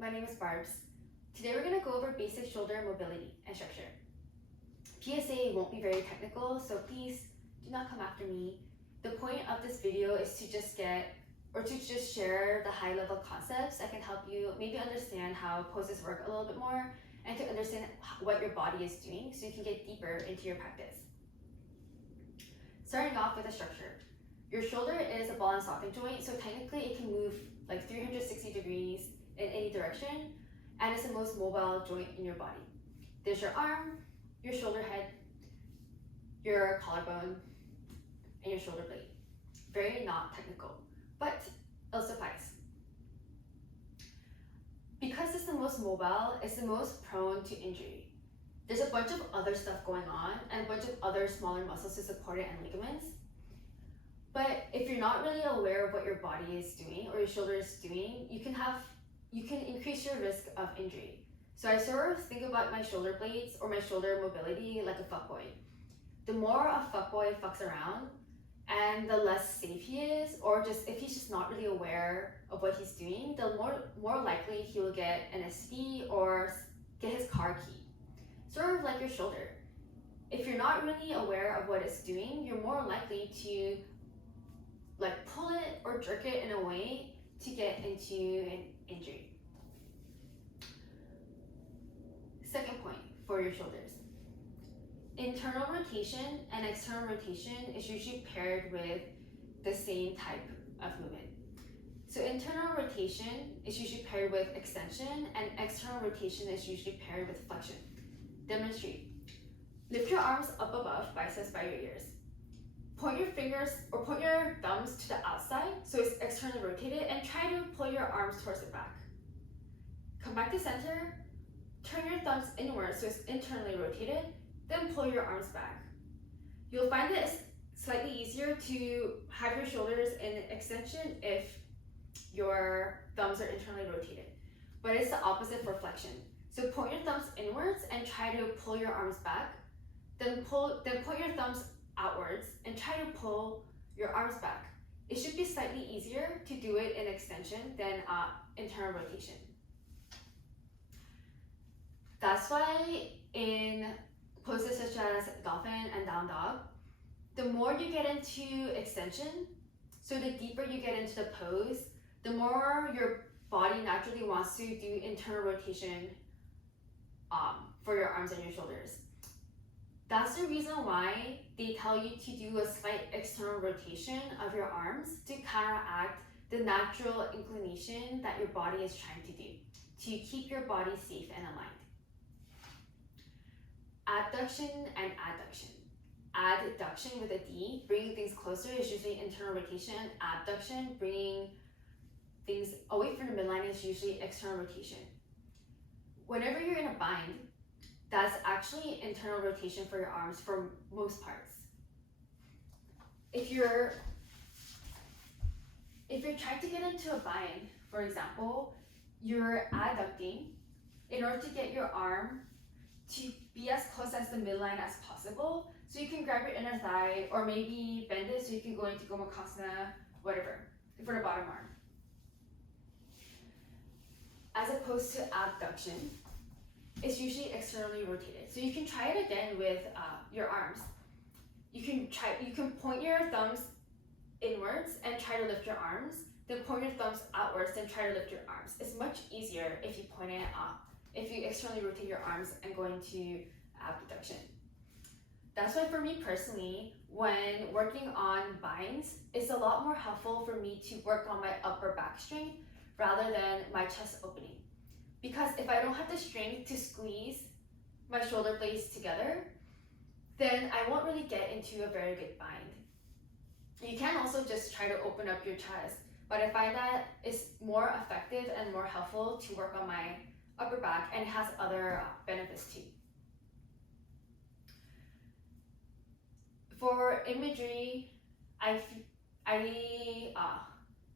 my name is Barbs. Today we're going to go over basic shoulder mobility and structure. PSA won't be very technical, so please do not come after me. The point of this video is to just share the high level concepts that can help you maybe understand how poses work a little bit more and to understand what your body is doing so you can get deeper into your practice. Starting off with the structure. Your shoulder is a ball and socket joint, so technically it can move like 360 degrees in any direction, and it's the most mobile joint in your body. There's your arm, your shoulder head, your collarbone, and your shoulder blade. Very not technical, but it'll suffice. Because it's the most mobile, it's the most prone to injury. There's a bunch of other stuff going on and a bunch of other smaller muscles to support it and ligaments. But if you're not really aware of what your body is doing or your shoulder is doing, you can increase your risk of injury. So I sort of think about my shoulder blades or my shoulder mobility like a fuckboy. The more a fuckboy fucks around and the less safe he is, or just if he's just not really aware of what he's doing, the more likely he will get an STD or get his car key. Sort of like your shoulder. If you're not really aware of what it's doing, you're more likely to pull it or jerk it in a way to get into an injury. Second point for your shoulders. Internal rotation and external rotation is usually paired with the same type of movement. So internal rotation is usually paired with extension and external rotation is usually paired with flexion. Demonstrate. Lift your arms up above, biceps by your ears. Point your fingers or point your thumbs to the outside so it's externally rotated and try to pull your arms towards the back. Come back to center, turn your thumbs inwards so it's internally rotated, then pull your arms back. You'll find that it's slightly easier to have your shoulders in extension if your thumbs are internally rotated, but it's the opposite for flexion. So point your thumbs inwards and try to pull your arms back, then point your thumbs outwards and try to pull your arms back. It should be slightly easier to do it in extension than internal rotation. That's why in poses such as dolphin and down dog, the more you get into extension, so the deeper you get into the pose, the more your body naturally wants to do internal rotation for your arms and your shoulders. That's the reason why they tell you to do a slight external rotation of your arms to counteract the natural inclination that your body is trying to do, to keep your body safe and aligned. Abduction and adduction. Adduction with a D, bringing things closer, is usually internal rotation. Abduction, bringing things away from the midline, is usually external rotation. Whenever you're in a bind, that's actually internal rotation for your arms for most parts. If you're trying to get into a bind, for example, you're adducting in order to get your arm to be as close as the midline as possible, so you can grab your inner thigh or maybe bend it so you can go into Gomukhasana, whatever, for the bottom arm. As opposed to abduction, it's usually externally rotated. So you can try it again with your arms. You can point your thumbs inwards and try to lift your arms, then point your thumbs outwards and try to lift your arms. It's much easier if you point it up, if you externally rotate your arms and go into abduction. That's why for me personally, when working on binds, it's a lot more helpful for me to work on my upper back strength rather than my chest opening. Because if I don't have the strength to squeeze my shoulder blades together, then I won't really get into a very good bind. You can also just try to open up your chest, but I find that it's more effective and more helpful to work on my upper back, and it has other benefits too. For imagery, I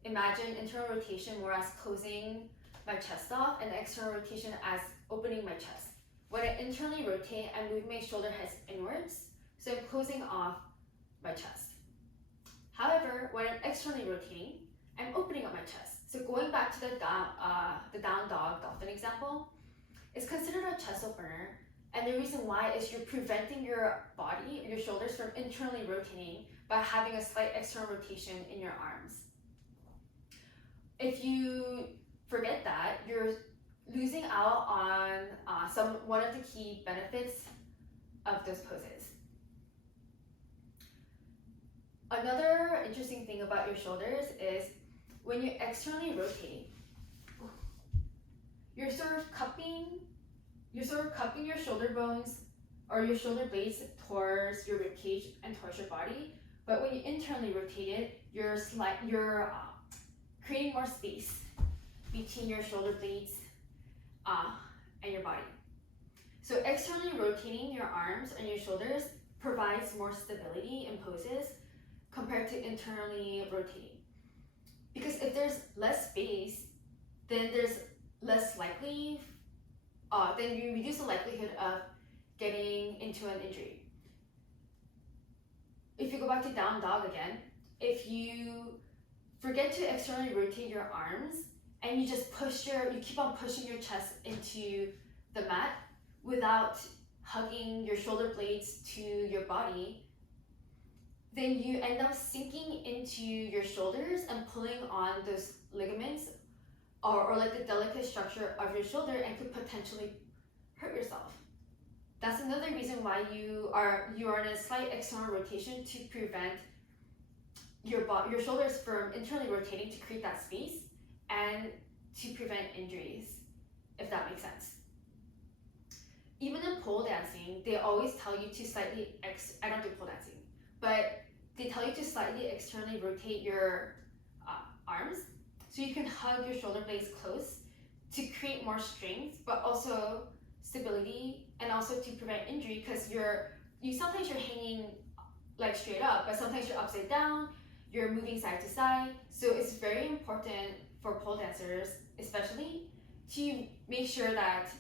imagine internal rotation more as closing my chest off and external rotation as opening my chest. When I internally rotate, I move my shoulder heads inwards, so I'm closing off my chest. However, when I'm externally rotating, I'm opening up my chest. So going back to the down dog dolphin example, it's considered a chest opener, and the reason why is you're preventing your body, your shoulders, from internally rotating by having a slight external rotation in your arms. If you forget that, you're losing out on one of the key benefits of those poses. Another interesting thing about your shoulders is when you externally rotate, you're sort of cupping your shoulder bones or your shoulder blades towards your rib cage and towards your body. But when you internally rotate it, you're creating more space between your shoulder blades and your body. So externally rotating your arms and your shoulders provides more stability in poses compared to internally rotating. Because if there's less space, then there's less likely, then you reduce the likelihood of getting into an injury. If you go back to down dog again, if you forget to externally rotate your arms and you just you keep on pushing your chest into the mat without hugging your shoulder blades to your body, then you end up sinking into your shoulders and pulling on those ligaments or like the delicate structure of your shoulder and could potentially hurt yourself. That's another reason why you are in a slight external rotation to prevent your shoulders from internally rotating to create that space and to prevent injuries, if that makes sense. Even in pole dancing, they always tell you to slightly I don't do pole dancing, but they tell you to slightly externally rotate your arms so you can hug your shoulder blades close to create more strength, but also stability, and also to prevent injury, because sometimes you're hanging like straight up, but sometimes you're upside down, you're moving side to side. So it's very important for pole dancers, especially, to make sure that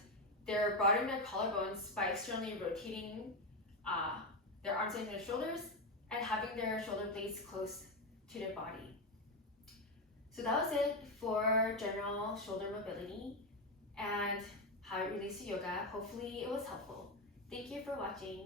they're broadening their collarbones by externally rotating their arms and their shoulders and having their shoulder blades close to their body. So that was it for general shoulder mobility and how it relates to yoga. Hopefully it was helpful. Thank you for watching.